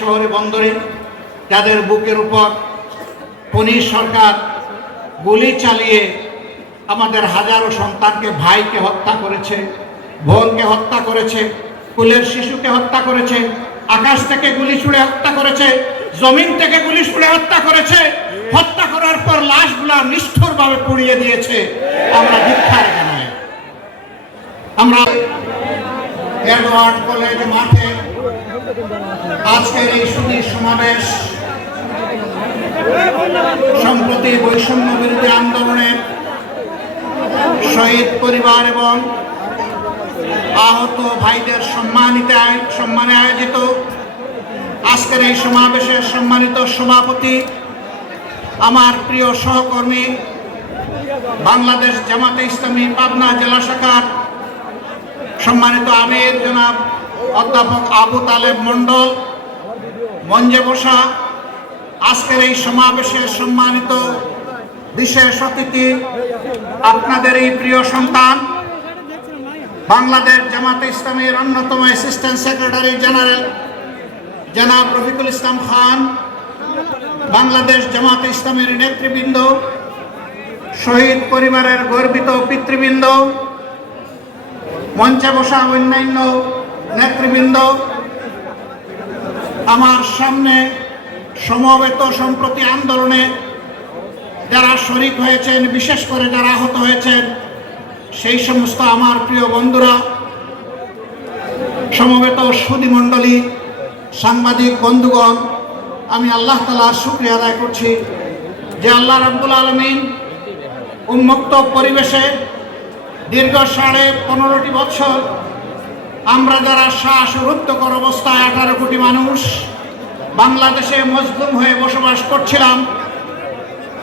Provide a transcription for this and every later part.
শহরে বন্দরে, যাদের বুকের উপর খনি সরকার গুলি চালিয়ে আমাদের হাজারো সন্তানকে, ভাইকে হত্যা করেছে, বোনকে হত্যা করেছে, কুলের শিশুকে হত্যা করেছে, আকাশ থেকে গুলি ছুড়ে হত্যা করেছে, জমিন থেকে গুলি ছুড়ে হত্যা করেছে, হত্যা করার পর লাশগুলা নিষ্ঠুরভাবে পুড়িয়ে দিয়েছে। আমরা ধিক্কার জানাই। আমরা এডওয়ার্ড কলেজ মাঠে আজকের এই সুধীর সমাবেশ সম্প্রতি বৈষম্য বিরোধী আন্দোলনের শহীদ পরিবার এবং আহত ভাইদের সম্মানে আয়োজিত আজকের এই সমাবেশের সম্মানিত সভাপতি, আমার প্রিয় সহকর্মী, বাংলাদেশ জামাতে ইসলামী পাবনা জেলা শাখার সম্মানিত আমির জনাব অধ্যাপক আবু তালেব মণ্ডল, মঞ্চে বসা আজকের এই সমাবেশের সম্মানিত বিশেষ অতিথি, আপনাদের এই প্রিয় সন্তান, বাংলাদেশ জামাতে ইসলামীর অন্যতম অ্যাসিস্ট্যান্ট সেক্রেটারি জেনারেল জনাব রফিকুল ইসলাম খান, বাংলাদেশ জামাতে ইসলামীর নেতৃবৃন্দ, শহীদ পরিবারের গর্বিত পিতৃবৃন্দ, মঞ্চে বসা অন্যান্য নেতৃবৃন্দ, আমার সামনে সমবেত সম্প্রতি আন্দোলনে যারা শরীক হয়েছেন, বিশেষ করে যারা আহত হয়েছেন, সেই সমস্ত আমার প্রিয় বন্ধুরা, সমবেত সুধীমণ্ডলী, সাংবাদিক বন্ধুগণ, আমি আল্লাহ তাআলার শুকরিয়া আদায় করছি যে আল্লাহ রাব্বুল আলামিন উন্মুক্ত পরিবেশে দীর্ঘ 15.5 বছর আমরা যারা শ্বাসরুদ্ধকর অবস্থায় 18 কোটি মানুষ বাংলাদেশে মজলুম হয়ে বসবাস করছিলাম,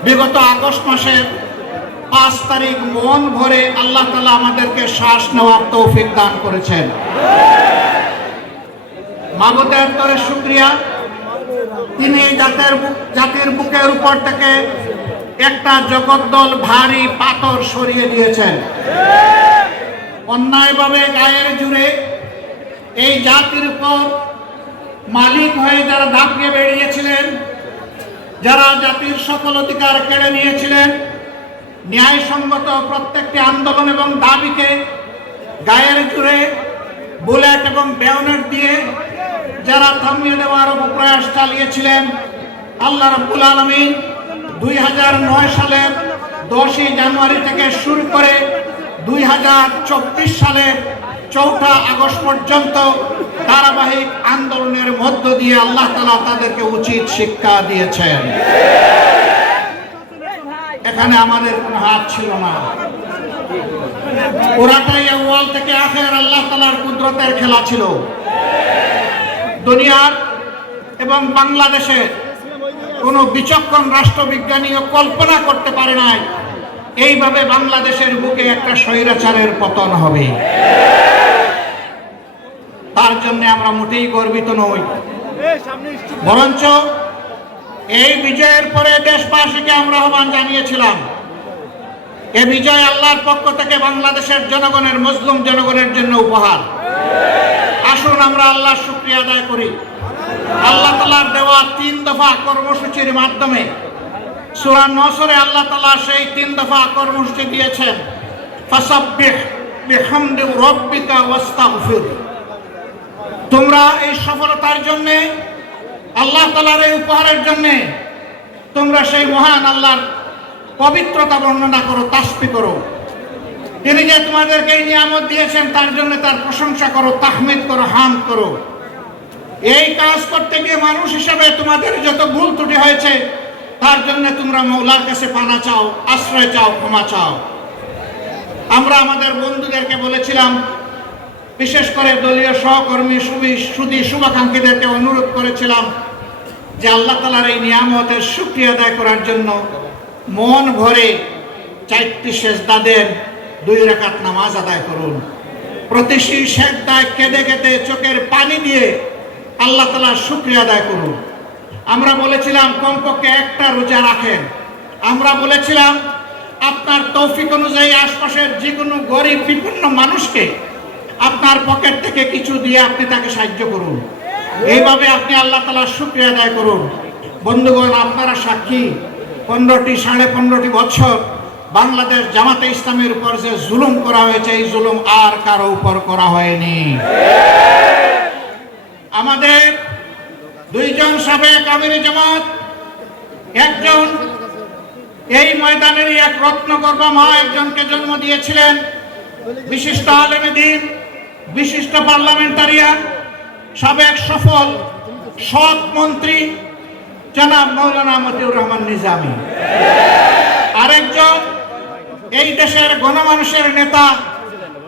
বিগত আগস্ট মাসের 5 তারিখ মন ভরে আল্লাহ তাআলা আমাদেরকে শ্বাস নেওয়ার তৌফিক দান করেছেন। মাবুদের তরে শুকরিয়া, তিনি জাতির বুকের উপর থেকে একটা জগদ্দল ভারী পাথর সরিয়ে দিয়েছেন। অন্যায়ভাবে গায়ের জুড়ে এই জাতির উপর মালিক হয়ে যারা দাপিয়ে বেরিয়েছিলেন, যারা জাতির সকল অধিকার কেড়ে নিয়েছিলেন, ন্যায়সঙ্গত প্রত্যেকটি আন্দোলন এবং দাবিকে গায়ের জুড়ে বুলেট এবং বেয়নেট দিয়ে যারা থামিয়ে দেওয়ার প্রয়াস চালিয়েছিলেন, আল্লাহ রাব্বুল আলামিন 2009 সালের 10ই জানুয়ারি থেকে শুরু করে 2024 সালের 4 আগস্ট পর্যন্ত ধারাবাহিক আন্দোলনের মধ্য দিয়ে আল্লাহ তাআলা তাদেরকে উচিত শিক্ষা দিয়েছেন। এখানে আমাদের কোনো হাত ছিল না, পুরাটাই আউয়াল থেকে আখের আল্লাহ তাআলার কুদরতের খেলা ছিল। দুনিয়ার এবং বাংলাদেশে কোনো বিচক্ষণ রাষ্ট্রবিজ্ঞানীও কল্পনা করতে পারে নাই এইভাবে বাংলাদেশের বুকে একটা স্বৈরাচারের পতন হবে। তার জন্য আমরা মোটেই গর্বিত নই, বরঞ্চ এই বিজয়ের পরে দেশবাসীকে আমরা আহ্বান জানিয়েছিলাম, এ বিজয় আল্লাহর পক্ষ থেকে বাংলাদেশের জনগণের, মুসলিম জনগণের জন্য উপহার। আসুন আমরা আল্লাহর শুকরিয়া আদায় করি। আল্লাহ তাআলার দেওয়া 3 দফা কর্মসূচির মাধ্যমে সূরা নসরে আল্লাহ তাআলা সেই 3 দফা কর্মসূচি দিয়েছেন, ফাসাব্বিহ বিহামদি রাব্বিকা ওয়াস্তাগফির। তোমরা এই সফলতার জন্য, আল্লাহ তাআলার এই উপহারের জন্য তোমরা সেই মহান আল্লাহর পবিত্রতা বর্ণনা করো, তাসবিহ করো। তিনি যে তোমাদেরকে এই নিয়ামত দিয়েছেন তার জন্য তার প্রশংসা করো, তাহমিদ করো, হামদ করো। এই কাজ করতে গিয়ে মানুষ হিসেবে তোমাদের যত ভুল ত্রুটি হয়েছে তার জন্য তোমরা মওলার কাছে পানা চাও, আশ্রয় চাও, ক্ষমা চাও। আমরা আমাদের বন্ধুদেরকে বলেছিলাম, বিশেষ করে দলীয় সহকর্মী সুধী শুভাকাঙ্ক্ষীদেরকে অনুরোধ করেছিলাম যে আল্লাহ তাআলার এই নিয়ামতের শুকরিয়া আদায় করার জন্য মন ভরে 4টি সেজদা দেন, 2 রাকাত নামাজ আদায় করুন। প্রতিটি সেজদায় কেঁদে কেঁদে চোখের পানি দিয়ে আল্লাহ তাআলার শুকরিয়া আদায় করুন। আমরা বলেছিলাম কমপক্ষে একটা রোজা রাখেন। আমরা বলেছিলাম আপনার তৌফিক অনুযায়ী আশপাশের যে কোনো গরিব বিপন্ন মানুষকে আপনার পকেট থেকে কিছু দিয়ে আপনি তাকে সাহায্য করুন। এইভাবে আপনি আল্লাহ তাআলার শুকরিয়া আদায় করুন। বন্ধুগণ, আপনারা সাক্ষী, 15টি বছর বাংলাদেশ জামাতে ইসলামের উপর যে জুলুম করা হয়েছে, এই জুলুম আর কারো উপর করা হয়নি। আমাদের দুইজন সাবেক আমিরে জামাত, একজন এই ময়দানেরই এক রত্নগর্ভা মা একজনকে জন্ম দিয়েছিলেন, বিশিষ্ট আলেমে দ্বীন, বিশিষ্ট পার্লামেন্টারিয়ান, সাবেক সফল সৎ মন্ত্রী জনাব মাওলানা মতিউর রহমান নিজামী। আরেকজন এই দেশের গণমানুষের নেতা,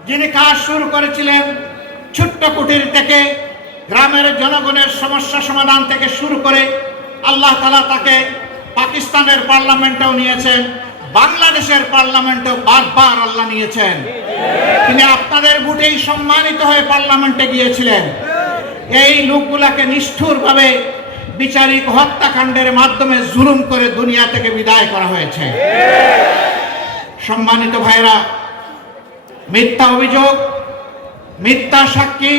যিনি কাজ শুরু করেছিলেন ছোট্ট কুটির থেকে, গ্রামের জনগণের সমস্যা সমাধান থেকে শুরু করে আল্লাহ তাআলা তাকে পাকিস্তানের পার্লামেন্টেও নিয়েছেন, বাংলাদেশের পার্লামেন্টেও বারবার আল্লাহ নিয়েছেন। তিনি আপনাদের ভোটেই সম্মানিত হয়ে পার্লামেন্টে গিয়েছিলেন। এই লোকগুলাকে নিষ্ঠুরভাবে বিচারিক হত্যাকাণ্ডের মাধ্যমে জুলুম করে দুনিয়া থেকে বিদায় করা হয়েছে। সম্মানিত ভাইরা, মিথ্যা অভিযোগ, মিথ্যা সাক্ষী,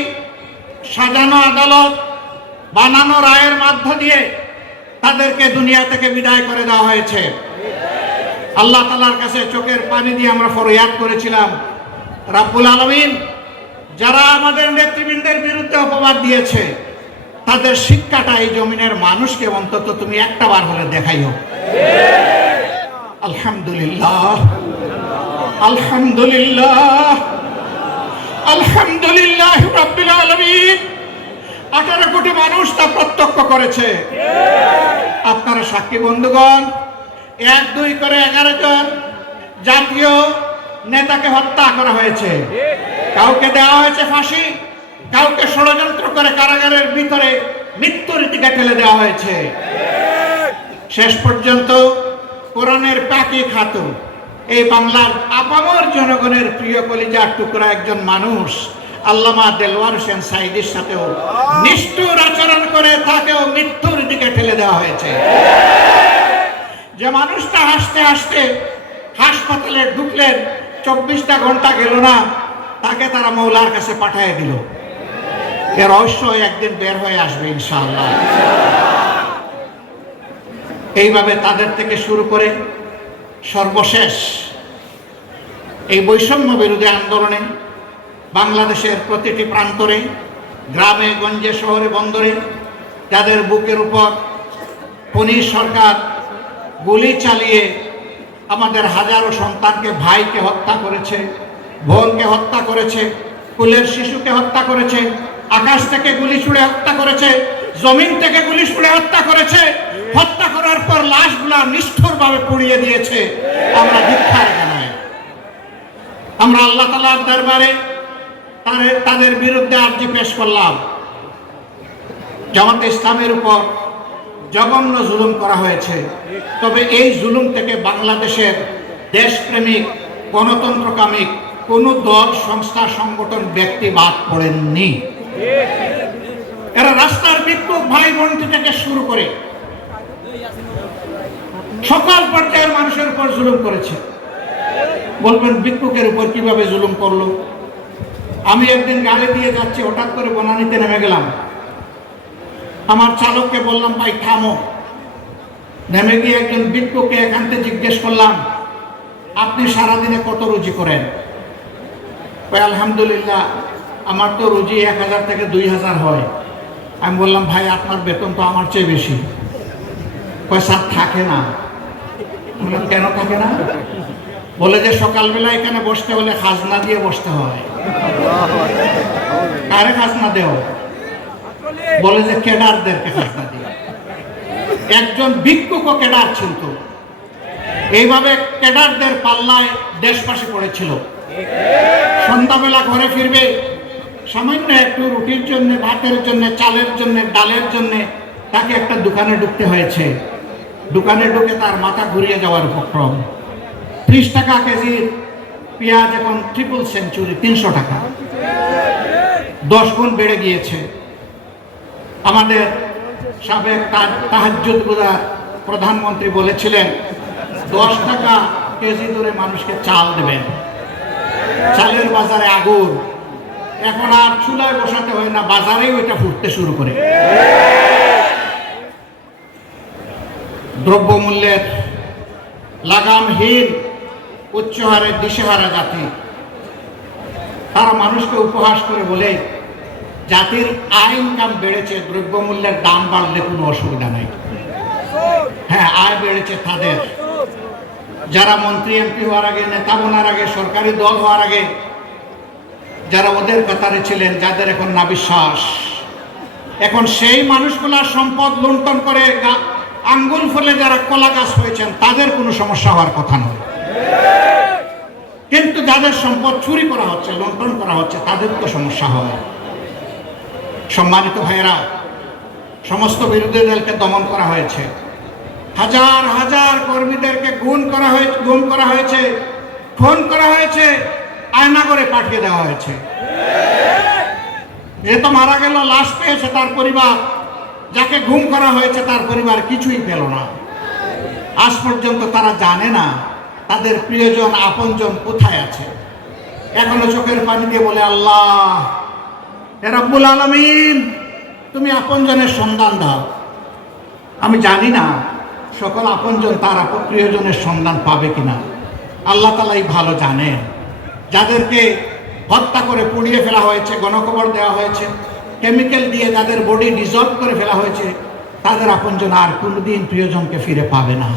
সাজানো আদালত, বানানো রায়ের মধ্য দিয়ে তাদেরকে দুনিয়া থেকে বিদায় করে দেওয়া হয়েছে। আল্লাহ তাআলার কাছে চোখের পানি দিয়ে আমরা ফরিয়াদ করেছিলাম, রাব্বুল আলামিন, যারা আমাদের নেতৃবৃন্দের বিরুদ্ধে অপবাদ দিয়েছে, তাদের শিক্ষাটা এই জমিনের মানুষকে অন্তত তুমি একটা বার হলে দেখাইও। আলহামদুলিল্লাহ, আলহামদুলিল্লাহ, আলহামদুলিল্লাহ রাব্বিল আলামিন। 18 কোটি মানুষ তা প্রত্যক্ষ করেছে। আপনারা সাক্ষী বন্ধুগণ, 1-2 করে 11 জন জাতীয় নেতাকে হত্যা করা হয়েছে। কাউকে দেওয়া হয়েছে ফাঁসি, কাউকে ষড়যন্ত্র করে কারাগারের ভিতরে মৃত্যুর দিকে ঠেলে দেওয়া হয়েছে। শেষ পর্যন্ত কোরআনের পাখি খাতু, এই বাংলার আপামর জনগণের প্রিয় কলিজার টুকরা একজন মানুষ আল্লামা দেলওয়ার হোসেন সাঈদীর সাথেও নিষ্ঠুর আচরণ করে তাকেও মৃত্যুর দিকে ঠেলে দেওয়া হয়েছে। যে মানুষটা হাসতে হাসতে হাসপাতালে ঢুকলেন, 24টা ঘন্টা গেল না, তাকে তারা মৌলার কাছে পাঠিয়ে দিল। এর রহস্য একদিন বের হয়ে আসবে ইনশাআল্লাহ। এইভাবে তাদের থেকে শুরু করে সর্বশেষ এই বৈষম্য বিরোধী আন্দোলনে বাংলাদেশের প্রতিটি প্রান্তরে, গ্রামে গঞ্জে, শহরে বন্দরে যাদের বুকের উপর পুলিশ সরকার গুলি চালিয়ে আমাদের হাজারো সন্তানকে, ভাইকে হত্যা করেছে, বোনকে হত্যা করেছে, কুলের শিশুকে হত্যা করেছে, আকাশ থেকে গুলি ছুড়ে হত্যা করেছে, জমিন থেকে গুলি ছুড়ে হত্যা করেছে, হত্যা করার পর লাশগুলা নিষ্ঠুরভাবে পুড়িয়ে দিয়েছে। আমরা ধিক্কার জানাই। আমরা আল্লাহ তাআলার দরবারে তাদের বিরুদ্ধে আর্জি পেশ করলাম। জামাতে ইসলামের উপর জঘন্য জুলুম করা হয়েছে, তবে এই জুলুম থেকে বাংলাদেশের দেশপ্রেমিক, গণতন্ত্রকামী কোন দল, সংস্থা, সংগঠন, ব্যক্তি বাদ পড়েননি। এরা রাস্তার ভিক্ষুক ভাই বোন থেকে শুরু করে সকল পর্যায়ের মানুষের উপর জুলুম করেছে। বলবেন ভিক্ষুকের উপর কিভাবে জুলুম করলো? আমি একদিন গাড়ি দিয়ে যাচ্ছি, হঠাৎ করে বনানীতে নেমে গেলাম। আমার চালককে বললাম, ভাই থামো। নেমে গিয়ে একজন ভিক্ষুককে এখান থেকে জিজ্ঞেস করলাম, আপনি সারাদিনে কত রুজি করেন? আলহামদুলিল্লাহ, আমার তো রুজি 1000 থেকে 2000 হয়। আমি বললাম, ভাই আপনার বেতন তো আমার চেয়ে বেশি। স্যার থাকে না। বললাম, কেন থাকে না? বলে যে সকালবেলা এখানে বসতে হলে খাজনা দিয়ে বসতে হয়। কারে খাজনা দেও? বলে যে কেডারদেরকে খাজনা দিয়ে। একজন ভিক্ষুকও কেডার ছিল। এইভাবে কেডারদের পাল্লায় দেশবাসী পড়েছিল। সন্ধ্যাবেলা ঘরে ফিরবে, সামান্য একটু রুটির জন্য, ভাতের জন্য, চালের জন্য, ডালের জন্য তাকে একটা দোকানে ঢুকতে হয়েছে। দোকানে ঢুকে তার মাথা ঘুরিয়ে যাওয়ার উপক্রম। 30 টাকা কেজির পেঁয়াজ এখন ট্রিপল সেঞ্চুরি, 300 টাকা, 10 গুণ বেড়ে গিয়েছে। আমাদের সাবেক তাহাজ্জুদ গুজার প্রধানমন্ত্রী বলেছিলেন 10 টাকা কেজি ধরে মানুষকে চাল দেবেন। চালের বাজারে আগুন, এখন আর চুলায় বসাতে হয় না, বাজারেই ওইটা ফুটতে শুরু করে। দ্রব্যমূল্যের লাগামহীন উচ্চ হারে দিশেহারা জাতি, তারা মানুষকে উপহাস করে বলে জাতির আয় ইনকাম বেড়েছে, দ্রব্যমূল্যের দাম বাড়লে কোনো অসুবিধা নেই। হ্যাঁ, আয় বেড়েছে তাদের, যারা মন্ত্রী এমপি হওয়ার আগে, নেতা বনার আগে, সরকারি দল হওয়ার আগে যারা ওদের কাতারে ছিলেন, যাদের এখন না বিশ্বাস, এখন সেই মানুষগুলার সম্পদ লুণ্ঠন করে আঙ্গুল ফলে যারা কলা গাছ হয়েছেন তাদের কোনো সমস্যা হওয়ার কথা নয়। কিন্তু যাদের সম্পদ চুরি করা হচ্ছে, লুণ্ঠন করা হচ্ছে, তাদের তো সমস্যা হয়। সম্মানিত ভাইয়েরা, সমস্ত বিরোধী দলকে দমন করা হয়েছে, হাজার হাজার কর্মীদেরকে গুম করা হয়েছে, খুন করা হয়েছে, আয়না করে পাঠিয়ে দেওয়া হয়েছে। যে তো মারা গেল, লাশ পেয়েছে তার পরিবার, যাকে গুম করা হয়েছে তার পরিবার কিছুই পেল না। আজ পর্যন্ত তারা জানে না তাদের প্রিয়জন আপনজন কোথায় আছে। এখনো চোখের পানি দিয়ে বলে, আল্লাহ রব্বুল আলামিন, তুমি আপনজনের সন্ধান দাও। আমি জানি না সকল আপনজন তার প্রিয়জনের সন্ধান পাবে কিনা, আল্লাহ তাআলাই ভালো জানেন। যাদেরকে হত্যা করে পুড়িয়ে ফেলা হয়েছে, গণকবর দেওয়া হয়েছে, কেমিক্যাল দিয়ে যাদের বডি ডিজলভ করে ফেলা হয়েছে, তাদের আপনজন আর কোনোদিন প্রিয়জনকে ফিরে পাবে না।